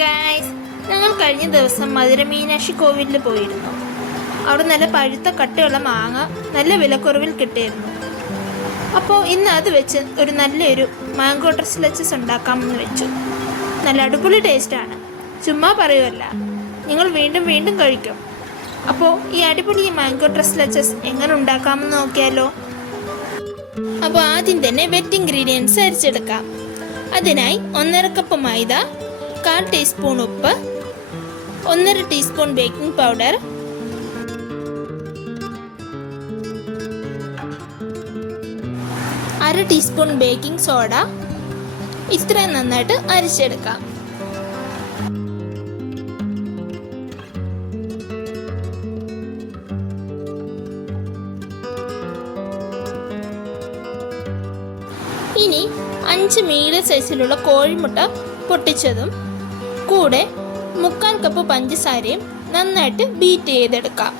Guys, ഞങ്ങൾ കഴിഞ്ഞ ദിവസം മധുര മീനാക്ഷി കോവിലിൽ പോയിരുന്നു. അവിടെ നല്ല പഴുത്ത കട്ടിയുള്ള മാങ്ങ നല്ല വിലക്കുറവിൽ കിട്ടിയിരുന്നു. അപ്പോൾ ഇന്ന് അത് വെച്ച് നല്ലൊരു മാംഗോ ട്രസ്ലച്ചസ് ഉണ്ടാക്കാമെന്ന് വെച്ചു. നല്ല അടിപൊളി ടേസ്റ്റാണ്, ചുമ്മാ പറയുമല്ല, നിങ്ങൾ വീണ്ടും വീണ്ടും കഴിക്കും. അപ്പോൾ ഈ അടിപൊളി മാംഗോ ട്രസ്ലച്ചസ് എങ്ങനെ ഉണ്ടാക്കാമെന്ന് നോക്കിയാലോ. അപ്പോൾ ആദ്യം തന്നെ വെറ്റ് ഇൻഗ്രീഡിയൻസ് അരിച്ചെടുക്കാം. അതിനായി 1.5 കപ്പ് മൈദ, 1/4 ടീസ്പൂൺ ഉപ്പ്, 1.5 teaspoon baking powder, 1/2 teaspoon baking soda. ഇത്രയും നന്നായിട്ട് അരിച്ചെടുക്കാം. ഇനി 5 മീഡിയം സൈസിലുള്ള കോഴിമുട്ട പൊട്ടിച്ചതും കൂടെ 1/4 കപ്പ് പഞ്ചസാരയും നന്നായിട്ട് ബീറ്റ് ചെയ്തെടുക്കാം.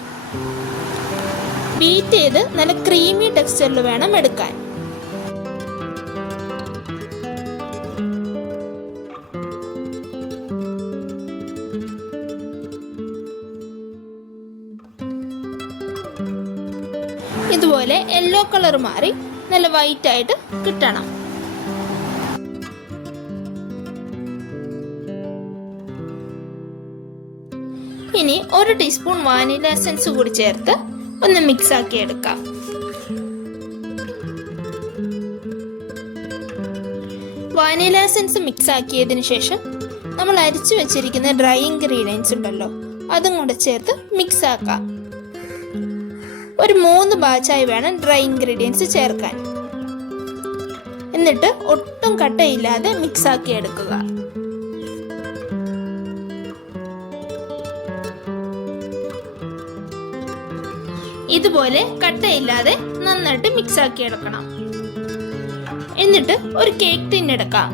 ബീറ്റ് ചെയ്ത് നല്ല ക്രീമി ടെക്സ്ചറിൽ വേണം എടുക്കാൻ. ഇതുപോലെ യെല്ലോ കളർ മാറി നല്ല വൈറ്റ് ആയിട്ട് കിട്ടണം. ഇനി 1 ടീസ്പൂൺ വാനില എസൻസ് കൂടി ചേർത്ത് ഒന്ന് മിക്സ് ആക്കി എടുക്കാം. വാനില എസൻസ് മിക്സ് ആക്കിയതിനു ശേഷം നമ്മൾ അരിച്ചു വെച്ചിരിക്കുന്ന ഡ്രൈ ഇൻഗ്രീഡിയൻസ് ഉണ്ടല്ലോ, അതും കൂടെ ചേർത്ത് മിക്സ് ആക്കാം. ഒരു 3 ബാച്ചായി വേണം ഡ്രൈ ഇൻഗ്രീഡിയൻസ് ചേർക്കാൻ. എന്നിട്ട് ഒട്ടും കട്ടയില്ലാതെ മിക്സ് ആക്കി എടുക്കുക. ഇതുപോലെ കട്ടയില്ലാതെ നന്നായിട്ട് മിക്സ് ആക്കി എടുക്കണം. എന്നിട്ട് ഒരു കേക്ക് ടിൻ എടുക്കാം.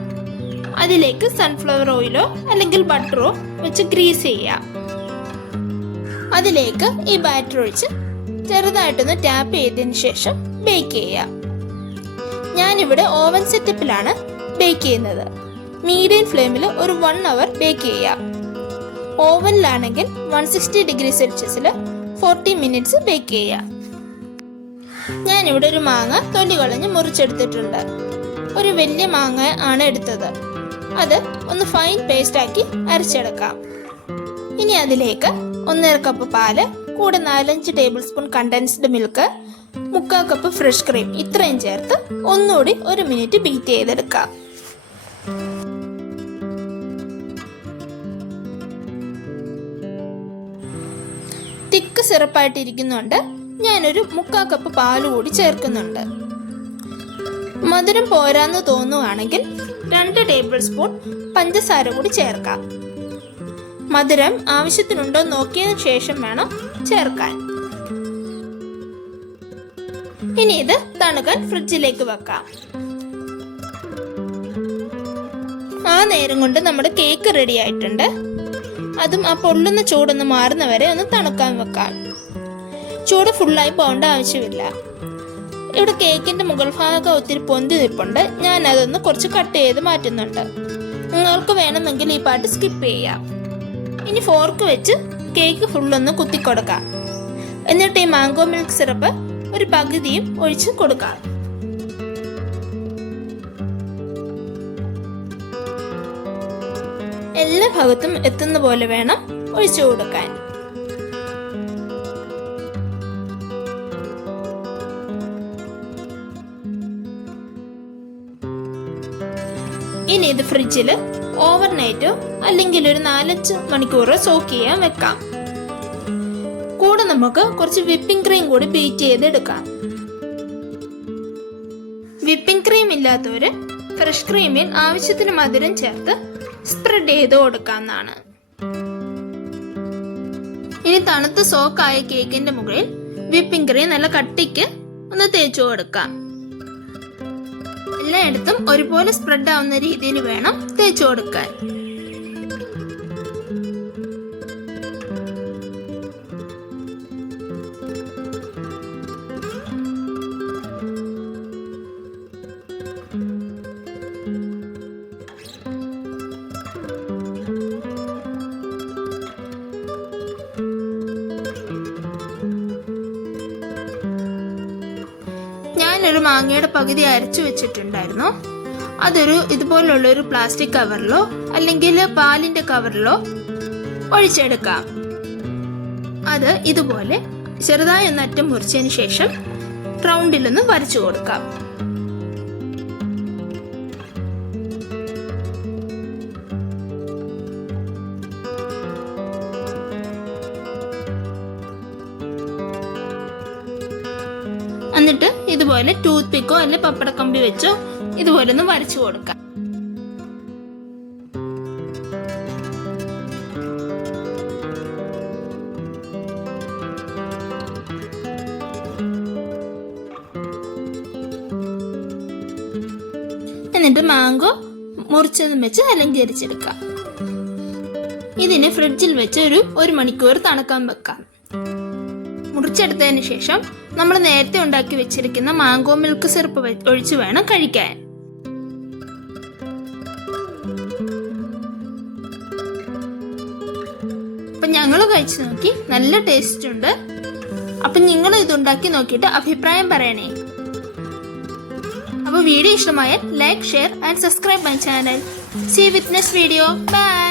അതിലേക്ക് സൺഫ്ലവർ ഓയിലോ അല്ലെങ്കിൽ ബട്ടറോ വെച്ച് ഗ്രീസ് ചെയ്യാം. അതിലേക്ക് ഈ ബാറ്റർ ഒഴിച്ച് ചെറുതായിട്ടൊന്ന് ടാപ്പ് ചെയ്തതിന് ശേഷം ബേക്ക് ചെയ്യാം. ഞാനിവിടെ ഓവൻ സെറ്റപ്പിലാണ് ബേക്ക് ചെയ്യുന്നത്. മീഡിയം ഫ്ലെയിമിൽ ഒരു 1 അവർ ബേക്ക് ചെയ്യാം. ഓവനിലാണെങ്കിൽ 160 ഡിഗ്രി സെൽഷ്യസിൽ 40 മിനിറ്റ്സ് ബേക്ക് ചെയ്യാം. ഞാനിവിടെ ഒരു മാങ്ങ തൊലി കളഞ്ഞ് മുറിച്ചെടുത്തിട്ടുണ്ട്. ഒരു വലിയ മാങ്ങ ആണ് എടുത്തത്. അത് ഒന്ന് ഫൈൻ പേസ്റ്റ് ആക്കി അരച്ചെടുക്കാം. ഇനി അതിലേക്ക് 1.5 കപ്പ് പാല്, കൂടെ 4-5 table spoon condensed milk, 1/4 cup fresh cream ഇത്രയും ചേർത്ത് ഒന്നുകൂടി 1 മിനിറ്റ് ബീറ്റ് ചെയ്തെടുക്കാം. തിക്ക് സിറപ്പായിട്ടിരിക്കുന്നുണ്ട്. ഞാനൊരു 1/4 കപ്പ് പാല് കൂടി ചേർക്കുന്നുണ്ട്. മധുരം പോരാന്ന് തോന്നുകയാണെങ്കിൽ 2 ടേബിൾ സ്പൂൺ പഞ്ചസാര കൂടി ചേർക്കാം. മധുരം ആവശ്യത്തിനുണ്ടോ നോക്കിയതിനു ശേഷം വേണം ചേർക്കാൻ. ഇനി ഇത് തണുക്കാൻ ഫ്രിഡ്ജിലേക്ക് വെക്കാം. ആ നേരം കൊണ്ട് നമ്മുടെ കേക്ക് റെഡി ആയിട്ടുണ്ട്. അതും ആ പൊള്ളുന്ന ചൂടൊന്ന് മാറുന്നവരെ ഒന്ന് തണുക്കാൻ വെക്കാം. ചൂട് ഫുള്ളായി പോകേണ്ട ആവശ്യമില്ല. ഇവിടെ കേക്കിന്റെ മുകൾ ഭാഗം ഒത്തിരി പൊന്തി നിൽപ്പുണ്ട്. ഞാൻ അതൊന്ന് കുറച്ച് കട്ട് ചെയ്ത് മാറ്റുന്നുണ്ട്. നിങ്ങൾക്ക് വേണമെങ്കിൽ ഈ പാട്ട് സ്കിപ്പ് ചെയ്യാം. ഇനി ഫോർക്ക് വെച്ച് കേക്ക് ഫുള്ളൊന്ന് കുത്തിക്കൊടുക്കാം. എന്നിട്ട് ഈ മാംഗോ മിൽക്ക് സിറപ്പ് ഒരു പകുതിയും ഒഴിച്ച് കൊടുക്കാം. എല്ലാ ഭാഗത്തും എത്തുന്ന പോലെ വേണം ഒഴിച്ചു കൊടുക്കാൻ. ഇനി ഇത് ഫ്രിഡ്ജിൽ ഓവർനൈറ്റോ അല്ലെങ്കിൽ ഒരു 4-5 മണിക്കൂറോ സോക്ക് ചെയ്യാൻ വെക്കാം. കൂടെ നമുക്ക് കുറച്ച് വിപ്പിംഗ് ക്രീം കൂടി ബീറ്റ് ചെയ്തെടുക്കാം. വിപ്പിംഗ് ക്രീം ഇല്ലാത്തവര് ഫ്രഷ് ക്രീമിൽ ആവശ്യത്തിന് മധുരം ചേർത്ത് സ്പ്രെഡ് ചെയ്ത് കൊടുക്കാവുന്നതാണ്. ഇനി തണുത്ത സോക്കായ കേക്കിന്റെ മുകളിൽ വിപ്പിംഗ് ക്രീം നല്ല കട്ടിക്ക് ഒന്ന് തേച്ചു കൊടുക്കാം. എല്ലായിടത്തും ഒരുപോലെ സ്പ്രെഡ് ആവുന്ന രീതിയിൽ വേണം തേച്ചു കൊടുക്കാൻ. ഞാനൊരു മാങ്ങയുടെ പകുതി അരച്ചു വെച്ചിട്ടുണ്ടായിരുന്നു. അതൊരു ഇതുപോലുള്ള ഒരു പ്ലാസ്റ്റിക് കവറിലോ അല്ലെങ്കിൽ പാലിന്റെ കവറിലോ ഒഴിച്ചെടുക്കാം. അത് ഇതുപോലെ ചെറുതായി ഒന്ന് അറ്റം മുറിച്ചതിന് ശേഷം റൗണ്ടിലൊന്ന് വരച്ചു കൊടുക്കാം. എന്നിട്ട് ഇതുപോലെ ടൂത്ത് പിക്കോ അല്ലെ പപ്പടക്കമ്പി വെച്ചോ ഇതുപോലെ ഒന്ന് വരച്ചു കൊടുക്കാം. എന്നിട്ട് മാംഗോ മുറിച്ചതും വെച്ച് അലങ്കരിച്ചെടുക്കാം. ഇതിനെ ഫ്രിഡ്ജിൽ വെച്ച് ഒരു മണിക്കൂർ തണുക്കാൻ വെക്കാം. മുറിച്ചെടുത്തതിന് ശേഷം നമ്മൾ നേരത്തെ ഉണ്ടാക്കി വെച്ചിരിക്കുന്ന മാംഗോ മിൽക്ക് സിറപ്പ് ഒഴിച്ച് വേണം കഴിക്കാൻ. അപ്പൊ ഞങ്ങൾ കഴിച്ചു നോക്കി, നല്ല ടേസ്റ്റ് ഉണ്ട്. അപ്പൊ നിങ്ങൾ ഇതുണ്ടാക്കി നോക്കിയിട്ട് അഭിപ്രായം പറയണേ. അപ്പോൾ വീഡിയോ ഇഷ്ടമായാൽ like, share and subscribe my channel. See you with next video. Bye.